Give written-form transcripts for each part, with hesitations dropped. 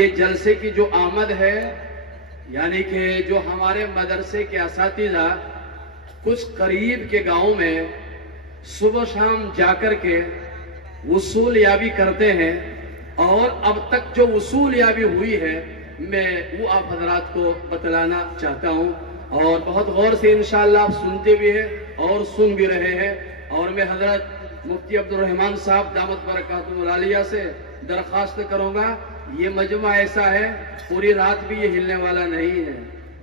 ये जलसे की जो आमद है, यानी कि जो हमारे मदरसे के असातिज़ा कुछ करीब के गांव में सुबह शाम जाकर के वसूल याबी करते हैं, और अब तक जो वसूल याबी हुई है मैं वो आप हजरात को बतलाना चाहता हूँ। और बहुत गौर से इंशाअल्लाह आप सुनते भी हैं और सुन भी रहे हैं। और मैं हजरत मुफ्ती अब्दुल रहमान साहब दामत बरकातुहुल आलिया से दरख्वास्त करूँगा, ये मजमा ऐसा है पूरी रात भी ये हिलने वाला नहीं है,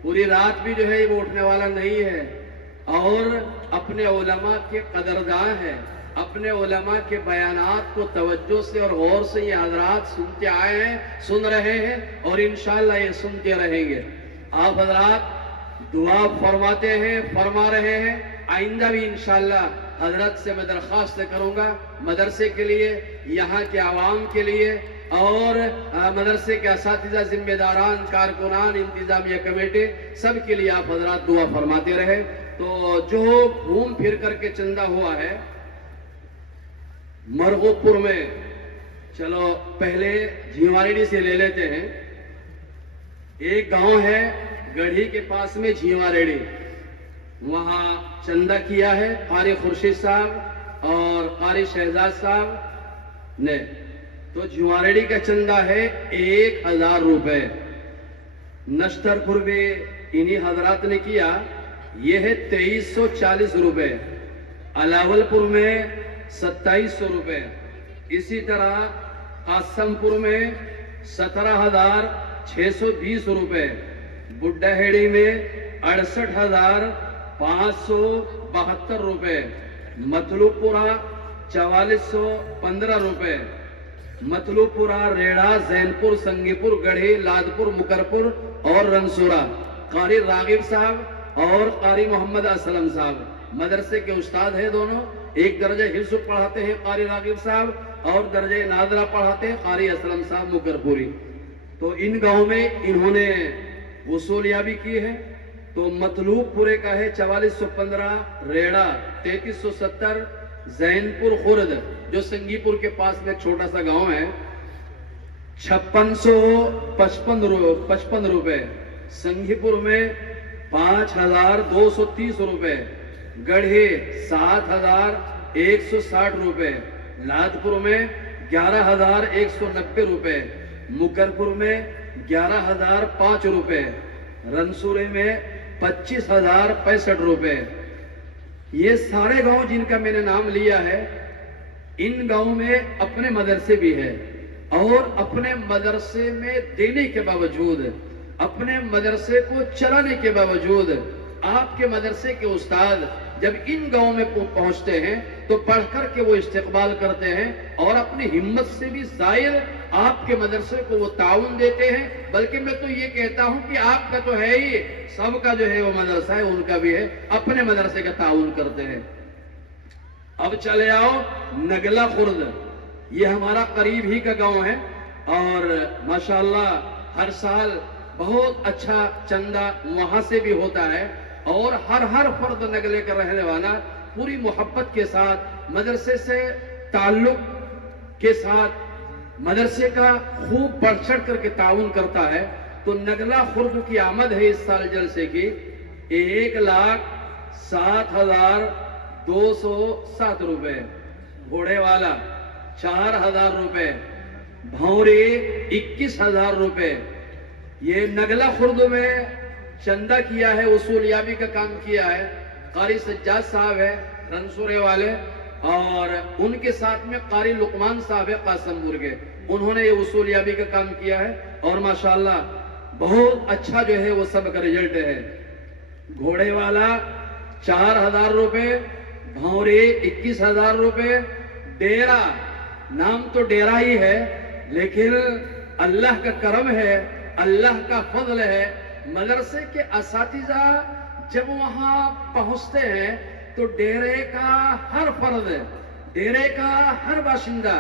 पूरी रात भी जो है वो उठने वाला नहीं है। और अपने उलमा के कदरदान है, अपने उलमा के बयानात को तवज्जो से और गौर से ये हजरात सुनते आए हैं, सुन रहे हैं और इंशाअल्लाह ये सुनते रहेंगे। आप हजरात दुआ फरमाते हैं, फरमा रहे हैं, आइंदा भी इंशाअल्लाह हजरत से मैं दरख्वास्त करूंगा मदरसे के लिए, यहाँ के आवाम के लिए और मदरसे के असातिज़ा, जिम्मेदारान, कारकुनान, इंतजामिया कमेटी सब के लिए आप हजरात दुआ फरमाते रहे। तो जो घूम फिर करके चंदा हुआ है मरगोपुर में, चलो पहले झीवारेडी से ले लेते हैं। एक गांव है गढ़ी के पास में झीवारेडी, वहां चंदा किया है कारी खुर्शीद साहब और कारी शहजाद साहब ने। तो झीवारेडी का चंदा है 1000 रुपए। नश्तरपुर में इन्हीं हजरात ने किया, यह है 2340 रुपए। अलावलपुर में 2700 रुपए। इसी तरह कासमपुर में 17,620 रुपए। बुड्ढाहेड़ी में 68,572 रुपए। मतलूपुरा 4415 रुपए। मतलूपुरा, रेड़ा, जैनपुर, संगीपुर, गढ़ी, लादपुर, मुकरपुर और रनसुरा। कारी रागिब साहब और कारी मोहम्मद असलम साहब मदरसे के उस्ताद हैं दोनों। एक दर्जा हिफ्ज़ पढ़ाते हैं कारी रागिब साहब और दर्जे नादरा पढ़ाते हैं कारी असलम साहब मुकरपुरी। तो इन गांव में इन्होंने वसूलियाबी की है। तो मतलूबपुरे का है 4415, रेड़ा 3370, जैनपुर खुर्द जो संगीपुर के पास में छोटा सा गांव है 5655 रुपए। संगीपुर में 5230 रुपए। गढ़े 7160 रुपए। लादपुर में 11190 रुपए। मुकरपुर में 11005 रुपए। रनसुरे में 25065 रुपए। ये सारे गांव जिनका मैंने नाम लिया है, इन गांव में अपने मदरसे भी है और अपने मदरसे में देने के बावजूद, अपने मदरसे को चलाने के बावजूद आपके मदरसे के उस्ताद जब इन गांव में पहुंचते हैं तो पढ़कर के वो इस्तेकबाल करते हैं और अपनी हिम्मत से भी जाहिर आपके मदरसे को वो ताउन देते हैं। बल्कि मैं तो ये कहता हूं कि आपका तो है ही, सबका जो है वो मदरसा है, उनका भी है, अपने मदरसे का ताउन करते हैं। अब चले आओ नगला खुर्द, ये हमारा करीब ही का गांव है और माशाअल्लाह हर साल बहुत अच्छा चंदा वहां से भी होता है। और हर फर्द नगले का रहने वाला पूरी मोहब्बत के साथ मदरसे से ताल्लुक के साथ मदरसे का खूब बढ़ चढ़ करके ताउन करता है। तो नगला खुर्द की आमद है इस साल जलसे की 1,07,207 रुपए। घोड़े वाला 4000 रुपए। भौरे 21,000 रुपए। ये नगला खुर्द में चंदा किया है, वसूलियाबी का काम किया है। कारी सज्जाद साहब है रनसुरे वाले और उनके साथ में कारी लुकमान साहब है कासमपुर के, उन्होंने ये वसूलियाबी का काम किया है और माशाअल्लाह बहुत अच्छा जो है वो सब का रिजल्ट है। घोड़े वाला 4000 रुपए। भौरे 21,000 रुपए। डेरा, नाम तो डेरा ही है लेकिन अल्लाह का करम है, अल्लाह का फजल है। मदरसे के असातिज़ा जब वहां पहुंचते हैं तो डेरे का हर फर्द, डेरे का हर बाशिंदा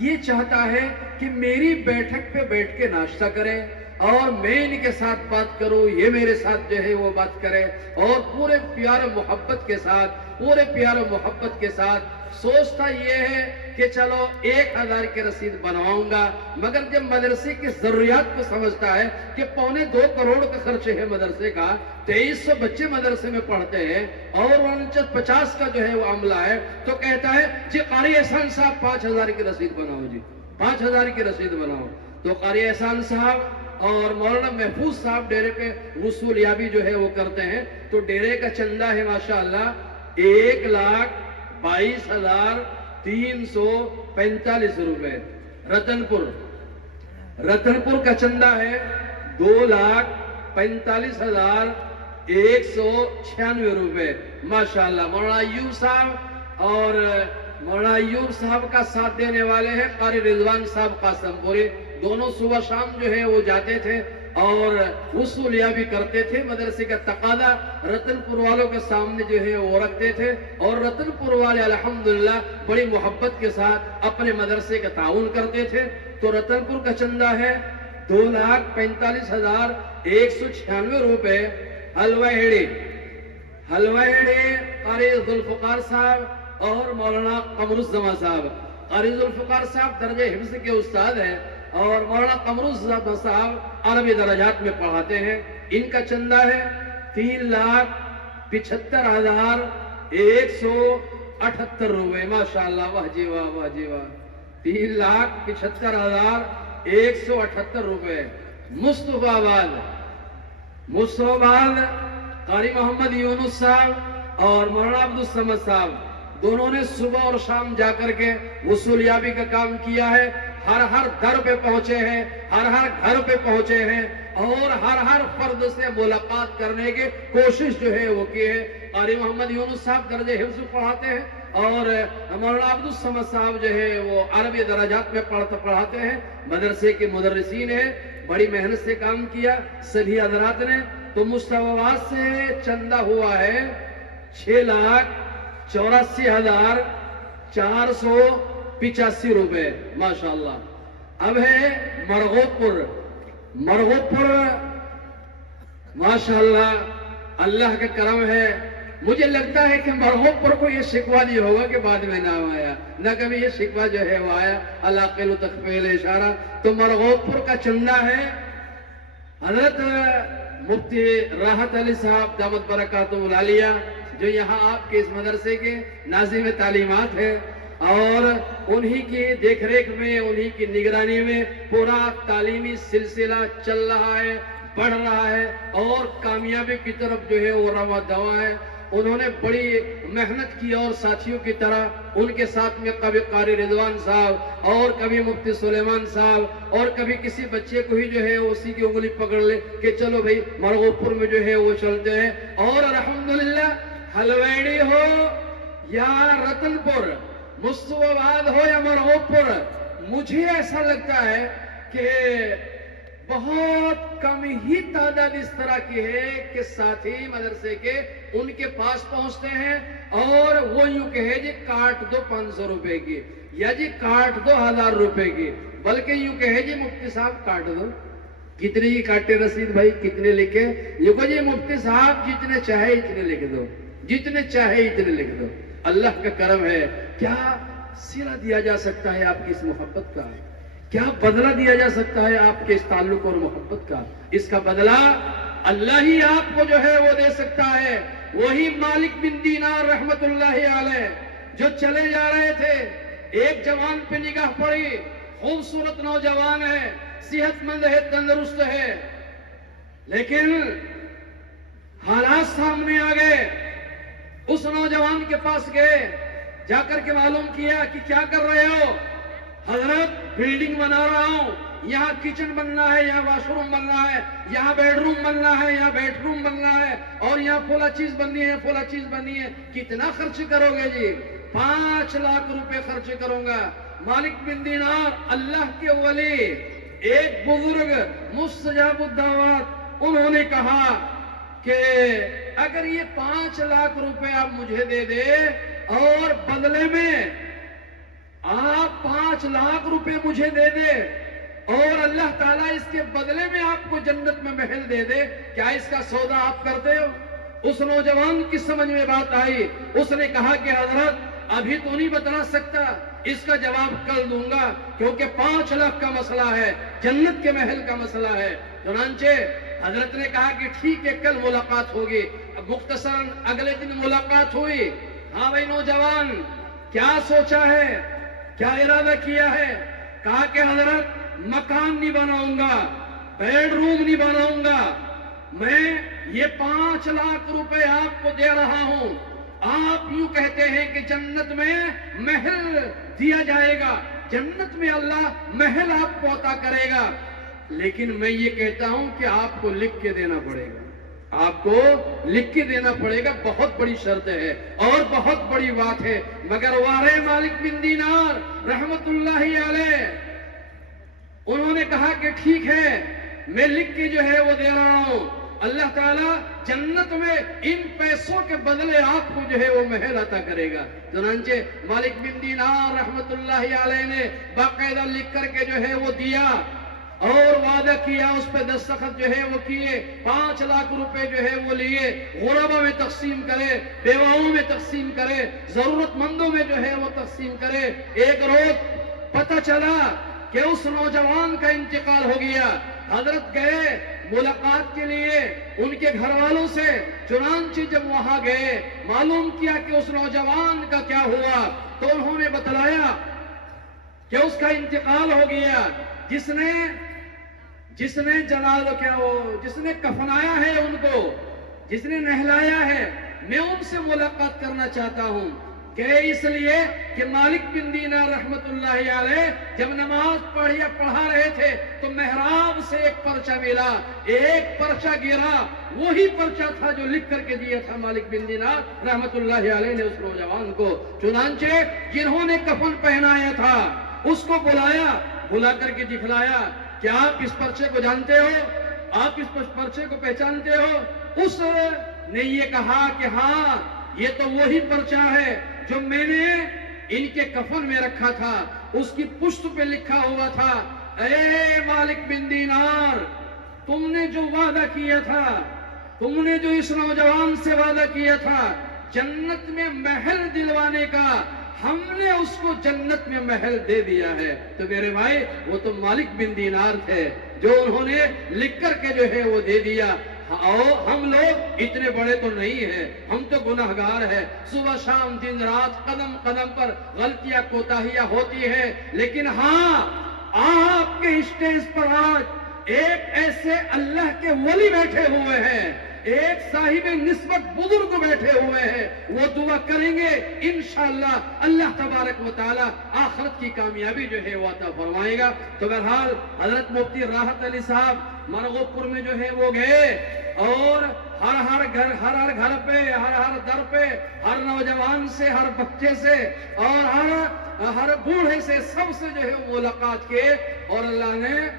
ये चाहता है कि मेरी बैठक पे बैठ के नाश्ता करे और मैं इनके साथ बात करूं, ये मेरे साथ जो है वो बात करे। और पूरे प्यार मोहब्बत के साथ सोचता ये है कि चलो 1000 की रसीद बनवाऊंगा, मगर जब मदरसे की जरूरियात को समझता है कि 2.25 करोड़ का खर्च है मदरसे का, 2300 बच्चे मदरसे में पढ़ते हैं और 49-50 का जो है वो अमला है, तो कहता है जी कारी एहसान साहब 5000 की रसीद बनाओ, जी 5000 की रसीद बनाओ। तो कारी एहसान साहब और मौलाना महफूज साहब डेरे पे वसूलियाबी जो है वो करते हैं। तो डेरे का चंदा है माशाअल्लाह 1,22,345 रुपए। रतनपुर का चंदा है 2,45,196 रुपए माशाअल्लाह। मौलाना अय्यूब साहब और मौलाना अय्यूब साहब का साथ देने वाले हैं कारी रिजवान साहब कासमपुरी। दोनों सुबह शाम जो है वो जाते थे और वसूलिया भी करते थे। मदरसे का तकादा रतनपुर वालों के सामने जो है वो रखते थे और रतनपुर वाले अल्हम्दुलिल्लाह बड़ी मोहब्बत के साथ अपने मदरसे का ताउन करते थे। तो रतनपुर का चंदा है 2,45,196 रुपए। हलवाहेड़ी कारी जुल्फकार साहब और मौलाना कमरुज़्ज़मा साहब। कारी जुल्फकार साहब दर्जे हिफ्ज़ के उस्ताद हैं और मौलाना कमरुज़्ज़मा साहब अरबी दराजात में पढ़ाते हैं। इनका चंदा है 3,75,178 रुपए माशाअल्लाह। वाह जी वाह, वाह जी वाह। 3,75,178 रुपए। मुस्तफाबाद कारी मोहम्मद यूनुस साहब और मौलाना अब्दुल समद साहब दोनों ने सुबह और शाम जाकर के वसूलियाबी का काम किया है। हर दर पे पहुंचे हैं, हर घर पे पहुंचे हैं और हर फर्द से मुलाकात करने की कोशिश जो है वो की है। कारी मोहम्मद यूनुस साहब दर्जे हिफ्ज़ पढ़ाते हैं और मौलाना अब्दुल समद साहब जो है वो अरबी दराजात में पढ़ाते हैं। मदरसे के मुदर्रिसीन है, बड़ी मेहनत से काम किया सभी हजरात ने। तो मुस्तफाबाद से चंदा हुआ है 6,84,485 रुपए माशाअल्लाह। अब है मरगोपुर माशाअल्लाह, अल्लाह का करम है। मुझे लगता है कि मरगोपुर को ये शिकवा नहीं होगा कि बाद में नाम आया, न कभी ये शिकवा जो है वो आया। अल्लाह के तकफील इशारा। तो मरगोपुर का चंदा है हजरत मुफ्ती राहत अली साहब दामत बरकातुहुल आलिया, जो यहाँ आपके इस मदरसे के नाज़िम तालीमात है और उन्हीं की देखरेख में, उन्हीं की निगरानी में पूरा तालीमी सिलसिला चल रहा है, बढ़ रहा है और कामयाबी की तरफ जो है वो रवा दवा है। उन्होंने बड़ी मेहनत की और साथियों की तरह उनके साथ में कभी कारी रिजवान साहब और कभी मुफ्ती सुलेमान साहब और कभी किसी बच्चे को ही जो है उसी की उंगली पकड़ ले कि चलो भाई मरगोपुर में जो है वो चलते हैं। और अल्हम्दुलिल्लाह हलवेड़ी हो या रतनपुर, मुस्तफाबाद हो या मरगोपुर, मुझे ऐसा लगता है कि बहुत कम ही तादाद इस तरह की है कि साथी मदरसे के उनके पास पहुंचते हैं और वो यूं कहे जी काट दो 500 रुपए की या जी काट दो 1000 रुपए की, बल्कि यूं कहे जी मुफ्ती साहब काट दो। कितने की काटे रसीद भाई, कितने लिखे? ये को जी मुफ्ती साहब जितने चाहे इतने लिख दो, जितने चाहे इतने लिख दो। अल्लाह का करम है। क्या सिला दिया जा सकता है आपकी इस मोहब्बत का? क्या बदला दिया जा सकता है आपके इस ताल्लुक और मोहब्बत का? इसका बदला अल्लाह ही आपको जो है वो दे सकता है। वही मालिक बिन दीनार रहमतुल्लाहि अलैह जो चले जा रहे थे, एक जवान पे निगाह पड़ी, खूबसूरत नौजवान है, सेहतमंद है, तंदुरुस्त है, लेकिन हालात सामने आ गए। उस नौजवान के पास गए, जाकर के मालूम किया कि क्या कर रहे हो? हजरत बिल्डिंग बना रहा हूं, यहाँ किचन बनना है, यहाँ वॉशरूम बनना है, यहाँ बेडरूम बनना है, यहाँ बेडरूम बनना है और यहाँ फला चीज बननी है, फला चीज बननी है। कितना खर्च करोगे जी? 5 लाख रुपए खर्च करूंगा। मालिक बिन दीनार अल्लाह के वली, एक बुजुर्ग मुस्तजाबुद्दावत, उन्होंने कहा कि अगर ये 5 लाख रुपए आप मुझे दे दे और बदले में आप 5 लाख रुपए मुझे दे दे और अल्लाह ताला इसके बदले में आपको जन्नत में महल दे दे, क्या इसका सौदा आप करते हो? उस नौजवान की समझ में बात आई। उसने कहा कि हजरत अभी तो नहीं बता सकता, इसका जवाब कल दूंगा, क्योंकि 5 लाख का मसला है, जन्नत के महल का मसला है। चुनांचे हजरत ने कहा कि ठीक है, कल मुलाकात होगी। अब मुख्तसरन अगले दिन मुलाकात हुई। हाँ भाई नौजवान, क्या सोचा है, क्या इरादा किया है? कहा कि हजरत मकान नहीं बनाऊंगा, बेडरूम नहीं बनाऊंगा, मैं ये 5 लाख रुपए आपको दे रहा हूं। आप यूं कहते हैं कि जन्नत में महल दिया जाएगा, जन्नत में अल्लाह महल आपको अता करेगा, लेकिन मैं ये कहता हूं कि आपको लिख के देना पड़ेगा, आपको लिख के देना पड़ेगा। बहुत बड़ी शर्त है और बहुत बड़ी बात है। मगर वारे मालिक बिन दीनार रहमतुल्लाहि अलैह, उन्होंने कहा कि ठीक है, मैं लिख के जो है वो दे रहा हूं, अल्लाह ताला जन्नत में इन पैसों के बदले आपको जो है वो महल अता करेगा। चुनांचे मालिक बिन दीनार रहमतुल्लाहि अलैह ने बाकायदा लिख करके जो है वो दिया और वादा किया, उस पर दस्तखत जो है वो किए, 5 लाख रुपए जो है वो लिए, गुरबा में तकसीम करे, बेवाओं में तकसीम करे, जरूरतमंदों में जो है वो तकसीम करे। एक रोज पता चला कि उस नौजवान का इंतकाल हो गया। हजरत गए मुलाकात के लिए उनके घर वालों से। चुनांचे जब वहां गए, मालूम किया कि उस नौजवान का क्या हुआ, तो उन्होंने बतलाया कि उसका इंतकाल हो गया। जिसने जनाज़ा क्या हो, जिसने कफनाया है उनको, जिसने नहलाया है, मैं उनसे मुलाकात करना चाहता हूं। कि इसलिए कि मालिक बिन दीनार रहमतुल्लाहि अलैह जब नमाज पढ़ा रहे थे तो मेहराब से एक पर्चा मिला, एक पर्चा गिरा, वही पर्चा था जो लिख करके दिया था मालिक बिन दीनार रहमतुल्लाहि अलैह ने उस नौजवान को। चुनांचे जिन्होंने कफन पहनाया था उसको बुलाया, बुला करके दिखलाया, क्या आप इस पर्चे को जानते हो, आप इस पर्चे को पहचानते हो? उसने ये कहा कि हाँ, ये तो वही पर्चा है जो मैंने इनके कफन में रखा था, उसकी पुष्ट पे लिखा हुआ था, ए मालिक बिन दीनार, तुमने जो वादा किया था, तुमने जो इस नौजवान से वादा किया था जन्नत में महल दिलवाने का, हमने उसको जन्नत में महल दे दिया है। तो मेरे भाई, वो तो मालिक बिन दीनार थे जो उन्होंने लिख करके जो है वो दे दिया। हम लोग इतने बड़े तो नहीं है, हम तो गुनाहगार है, सुबह शाम दिन रात कदम कदम पर गलतियां कोताहियां होती है। लेकिन हाँ, आपके स्टेज पर आज एक ऐसे अल्लाह के वली बैठे हुए हैं, एक साहिब निस्बत बुजुर्ग बैठे हुए हैं, वो दुआ करेंगे इंशाअल्लाह अल्लाह तबारक व तआला आखिरत की कामयाबी जो है वो अता फरमाएगा। तो बहरहाल हजरत मुफ्ती राहत अली साहब मरगोपुर में जो है वो गए और हर घर पे, हर दर पे, हर नौजवान से, हर बच्चे से और हर बूढ़े से, सबसे जो है मुलाकात किए और अल्लाह ने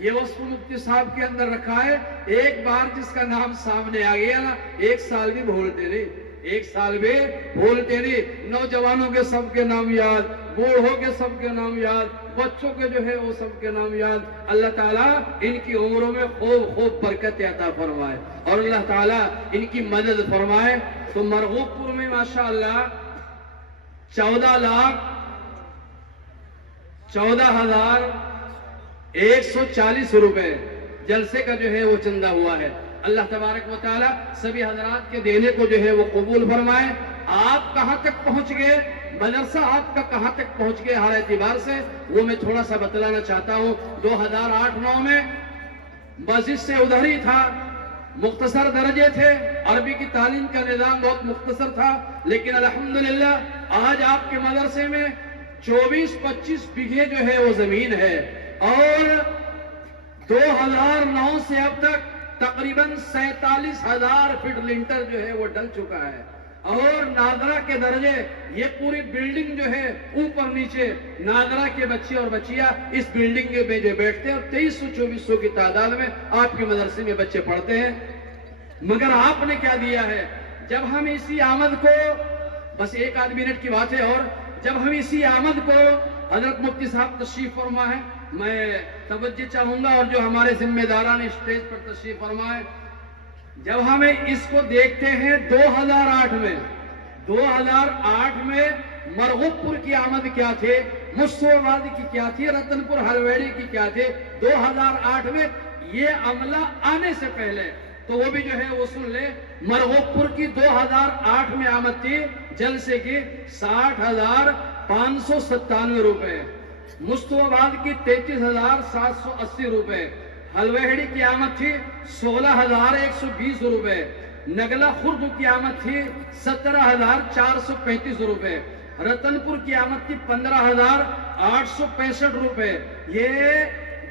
ये वस्फ मुफ्ती साहब के अंदर रखा है। एक बार जिसका नाम सामने आ गया ना, 1 साल भी भूलते नहीं, 1 साल भी भूलते नहीं। नौजवानों के सबके नाम याद, बूढ़ों के सबके नाम याद, बच्चों के जो है वो सबके नाम याद। अल्लाह ताला इनकी उम्रों में खूब खूब बरकत अता फरमाए और अल्लाह ताला इनकी मदद फरमाए। तो मरगूबपुर में माशाअल्लाह 14,140 रुपए जलसे का जो है वो चंदा हुआ है। अल्लाह तबारक व तआला सभी हजरात के देने को जो है वो कबूल फरमाए। आप कहां तक पहुंच गए, मदरसा आपका कहां तक पहुंच गए हर एतबार से, वो मैं थोड़ा सा बतलाना चाहता हूं। 2008-9 में मस्जिद से उधर ही था, मुख्तसर दर्जे थे, अरबी की तालीम का निजाम बहुत मुख्तसर था, लेकिन अल्हम्दुलिल्लाह आज आपके मदरसे में 24-25 बीघे जो है वो जमीन है और 2009 से अब तक तकरीबन 47,000 फीट लिंटर जो है वो डल चुका है और नादरा के दर्जे, ये पूरी बिल्डिंग जो है ऊपर नीचे नादरा के बच्चे और बच्चियां इस बिल्डिंग में जो बैठते हैं और 2300-2400 की तादाद में आपके मदरसे में बच्चे पढ़ते हैं। मगर आपने क्या दिया है, जब हम इसी आमद को, बस 1 मिनट की बात है, और जब हम इसी आमद को, हजरत मुफ्ती साहब तशरीफ फरमा है, मैं तवज्जो चाहूंगा और जो हमारे जिम्मेदारान स्टेज पर तशरीफ फरमाए, जब हमें इसको देखते हैं 2008 में मरगुबपुर की आमद क्या थे, मुस्तफाबाद की क्या थी, रतनपुर हलवेड़ी की क्या थे 2008 में, ये अमला आने से पहले। तो वो भी जो है वो सुन ले। मरगुबपुर की 2008 में आमद थी जलसे की 60,597 रुपए, मुस्तफाबाद की 33,780 रुपए, हलवेड़ी की आमद थी 16,120 रुपए, नगला खुर्द की आमद थी 17,435 रुपए, रतनपुर की आमद थी 15,865 रुपए। ये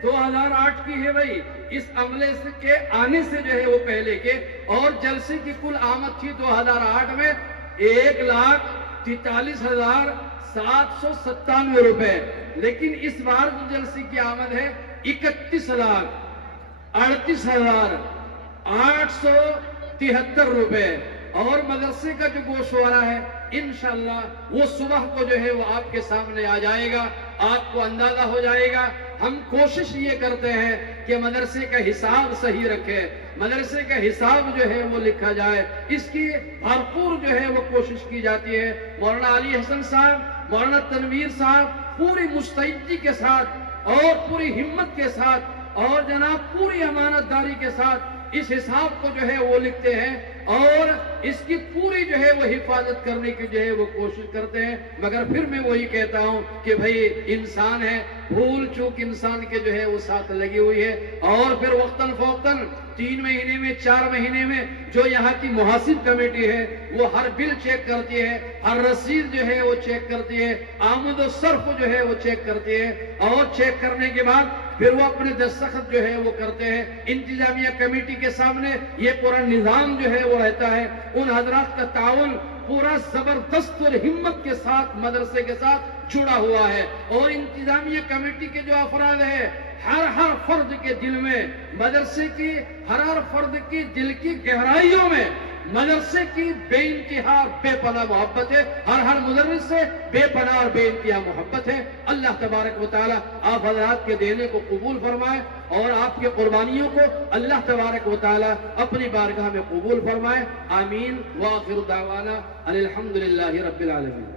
2008 की है भाई। इस अमले के आने से जो है वो पहले के, और जलसे की कुल आमद थी 2008 में 1,43,797 रुपए। लेकिन इस बार जो जलसे की आमद है 31,38,873 रुपए। और मदरसे का जो गोशवारा है इंशाअल्लाह वो सुबह को जो है वो आपके सामने आ जाएगा, आपको अंदाजा हो जाएगा। हम कोशिश ये करते हैं कि मदरसे का हिसाब सही रखे, मदरसे का हिसाब जो है वो लिखा जाए, इसकी भरपूर जो है वो कोशिश की जाती है। मौलाना अली हसन साहब, मौलाना तनवीर साहब पूरी मुस्तैदी के साथ और पूरी हिम्मत के साथ और जनाब पूरी अमानतदारी के साथ इस हिसाब को जो है वो लिखते हैं और इसकी पूरी जो है वो हिफाजत करने की जो है वो कोशिश करते हैं। मगर फिर मैं वही कहता हूं कि भाई इंसान है, भूल चूक इंसान के जो है वो साथ लगी हुई है। और फिर वक्तन फौक्तन 3 महीने में 4 महीने में जो यहाँ की मुहासिब कमेटी है वो हर बिल चेक करती है, हर रसीद जो है वो चेक करती है, आमद और सर्फ जो है वो चेक करती है। और चेक करने के बाद फिर वो अपने दस्तखत जो है वो करते हैं। इंतजामिया कमेटी के सामने ये पूरा निजाम जो है वो रहता है। उन हजरात का ताउन पूरा जबरदस्त और हिम्मत के साथ मदरसे के साथ जुड़ा हुआ है। और इंतजामिया कमेटी के जो अफराद है हर फर्द के दिल में मदरसे की, हर फर्द की दिल की गहराइयों में मदरसे की बेइंतहा बेपनाह मोहब्बत है। हर मुदर्रिस से बेपनाह और बेइंतहा मोहब्बत है। अल्लाह तबारक व तआला आप हज़रात के देने को कबूल फरमाए और आपके कुर्बानियों को अल्लाह तबारक व तआला अपनी बारगाह में कबूल फरमाए। आमीन व आखिरु दावाना अनिल हम्दुलिल्लाहि रब्बिल आलमीन।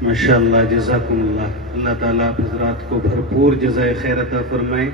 माशाअल्लाह, जज़ाकुमुल्लाह। अल्लाह ताला आप हज़रात को भरपूर जज़ाए खैर अता फरमाए।